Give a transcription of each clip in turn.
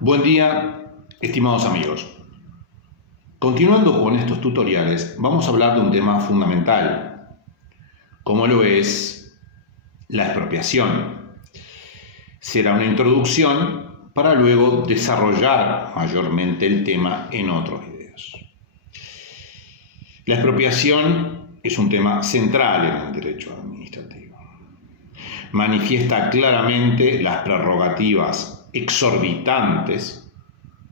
Buen día, estimados amigos. Continuando con estos tutoriales, vamos a hablar de un tema fundamental, como lo es la expropiación. Será una introducción para luego desarrollar mayormente el tema en otros videos. La expropiación es un tema central en el derecho administrativo. Manifiesta claramente las prerrogativas exorbitantes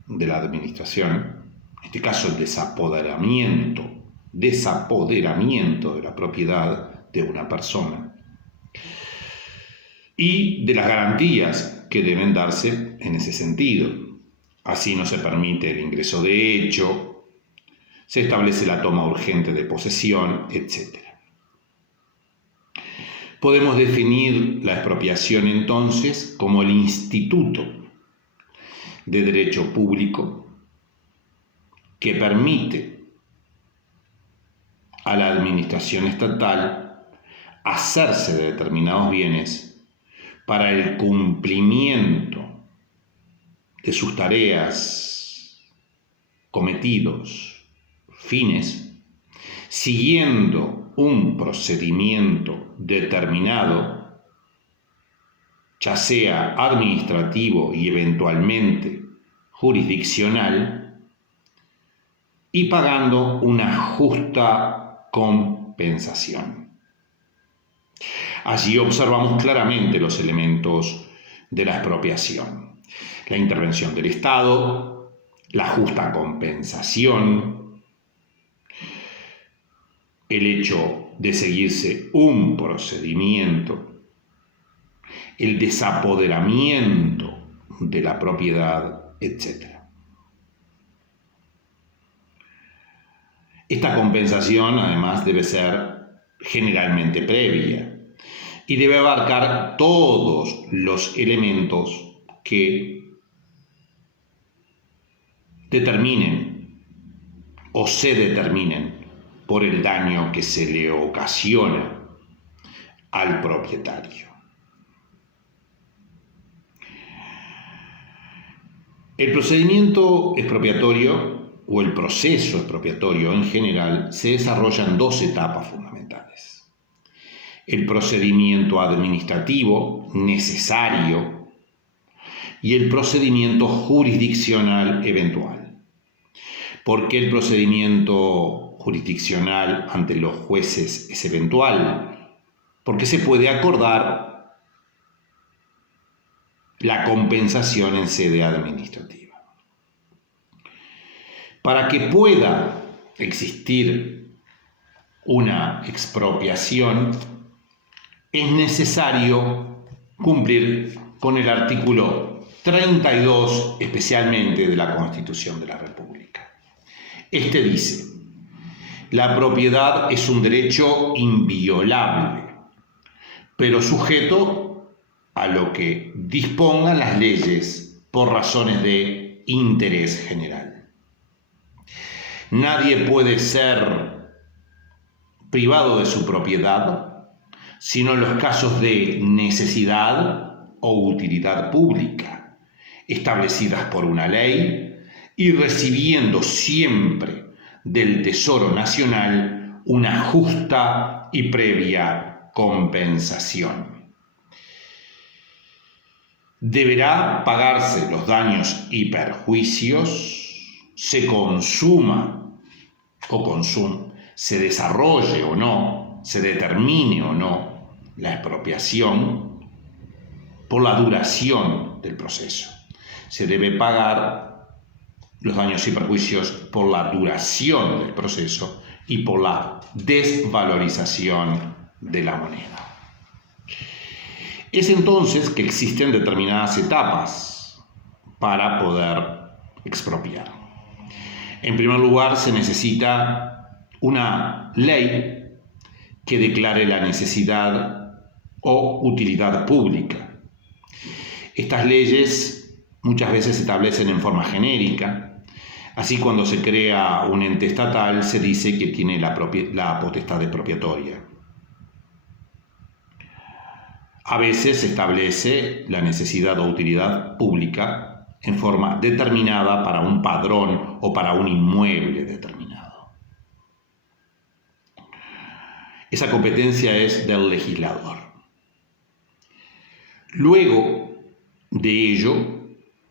de la administración, en este caso el desapoderamiento de la propiedad de una persona y de las garantías que deben darse en ese sentido. Así no se permite el ingreso de hecho, se establece la toma urgente de posesión, etc. Podemos definir la expropiación entonces como el instituto de derecho público que permite a la administración estatal hacerse de determinados bienes para el cumplimiento de sus tareas, cometidos, fines, siguiendo un procedimiento determinado, ya sea administrativo y eventualmente jurisdiccional, y pagando una justa compensación. Allí observamos claramente los elementos de la expropiación: la intervención del Estado, la justa compensación, el hecho de seguirse un procedimiento, el desapoderamiento de la propiedad, etc. Esta compensación, además, debe ser generalmente previa y debe abarcar todos los elementos que determinen o se determinen por el daño que se le ocasiona al propietario. El procedimiento expropiatorio o el proceso expropiatorio en general se desarrolla en dos etapas fundamentales: el procedimiento administrativo necesario y el procedimiento jurisdiccional eventual. ¿Por qué el procedimiento jurisdiccional ante los jueces es eventual? Porque se puede acordar la compensación en sede administrativa. Para que pueda existir una expropiación, es necesario cumplir con el artículo 32, especialmente de la Constitución de la República. Este dice: la propiedad es un derecho inviolable, pero sujeto a lo que dispongan las leyes por razones de interés general. Nadie puede ser privado de su propiedad sino en los casos de necesidad o utilidad pública, establecidas por una ley y recibiendo siempre del Tesoro Nacional una justa y previa compensación. Deberá pagarse los daños y perjuicios, se consuma se desarrolle o no, se determine o no la expropiación, por la duración del proceso. Se debe pagar los daños y perjuicios por la duración del proceso y por la desvalorización de la moneda. Es entonces que existen determinadas etapas para poder expropiar. En primer lugar, se necesita una ley que declare la necesidad o utilidad pública. Estas leyes muchas veces se establecen en forma genérica. Así, cuando se crea un ente estatal, se dice que tiene la potestad expropiatoria. A veces se establece la necesidad o utilidad pública en forma determinada para un padrón o para un inmueble determinado. Esa competencia es del legislador. Luego de ello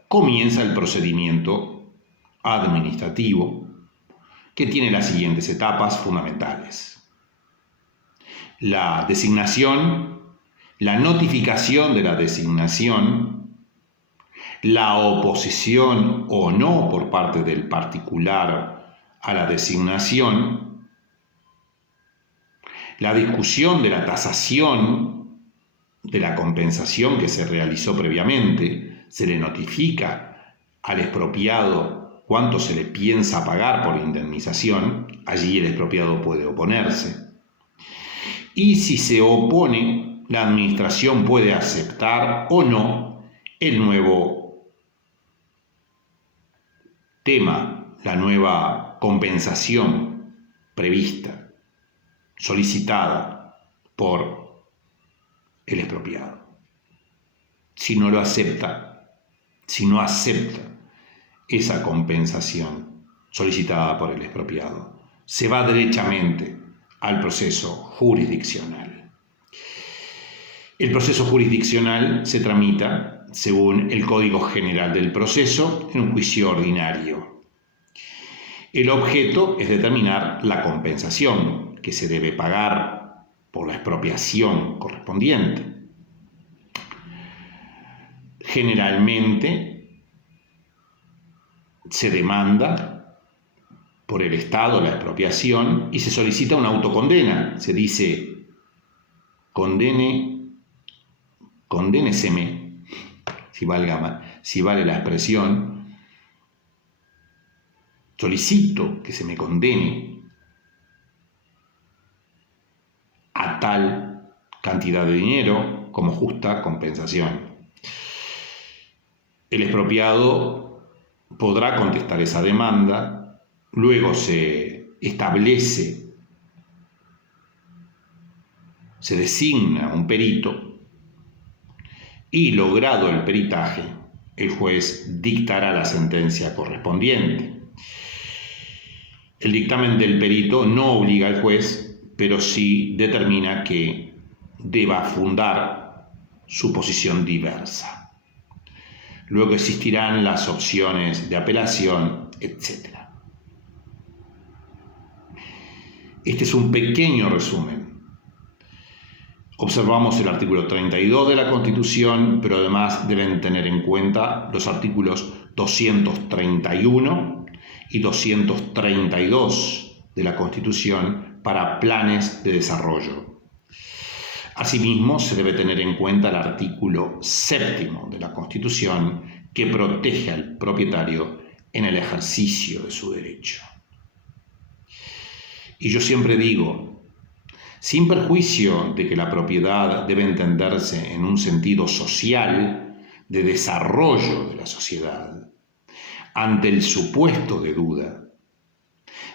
comienza el procedimiento administrativo, que tiene las siguientes etapas fundamentales: la designación, la notificación de la designación, la oposición o no por parte del particular a la designación, la discusión de la tasación de la compensación que se realizó previamente. Se le notifica al expropiado cuánto se le piensa pagar por indemnización. Allí el expropiado puede oponerse. Y si se opone, la administración puede aceptar o no el nuevo tema, la nueva compensación prevista, solicitada por el expropiado. Si no acepta esa compensación solicitada por el expropiado, se va derechamente al proceso jurisdiccional. El proceso jurisdiccional se tramita, según el Código General del Proceso, en un juicio ordinario. El objeto es determinar la compensación que se debe pagar por la expropiación correspondiente. Generalmente se demanda por el Estado la expropiación y se solicita una autocondena. Se dice: condéneseme, si vale la expresión, solicito que se me condene a tal cantidad de dinero como justa compensación. El expropiado podrá contestar esa demanda, luego se establece, se designa un perito y, logrado el peritaje, el juez dictará la sentencia correspondiente. El dictamen del perito no obliga al juez, pero sí determina que deba fundar su posición diversa. Luego existirán las opciones de apelación, etc. Este es un pequeño resumen. Observamos el artículo 32 de la Constitución, pero además deben tener en cuenta los artículos 231 y 232 de la Constitución para planes de desarrollo. Asimismo, se debe tener en cuenta el artículo 7 de la Constitución, que protege al propietario en el ejercicio de su derecho. Y yo siempre digo, sin perjuicio de que la propiedad debe entenderse en un sentido social de desarrollo de la sociedad, ante el supuesto de duda,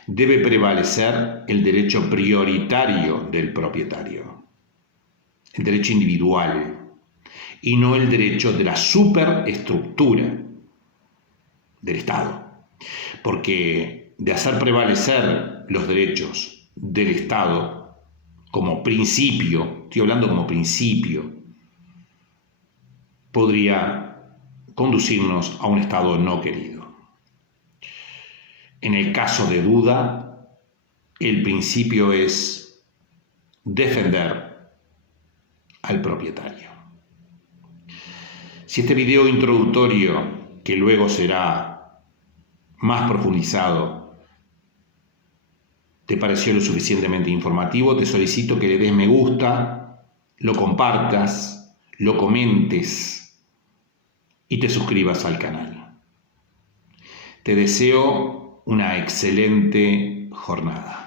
debe prevalecer el derecho prioritario del propietario, el derecho individual, y no el derecho de la superestructura del Estado. Porque de hacer prevalecer los derechos del Estado como principio, estoy hablando como principio, podría conducirnos a un Estado no querido. En el caso de duda, el principio es defender al propietario. Si este video introductorio, que luego será más profundizado, te pareció lo suficientemente informativo, te solicito que le des me gusta, lo compartas, lo comentes y te suscribas al canal. Te deseo una excelente jornada.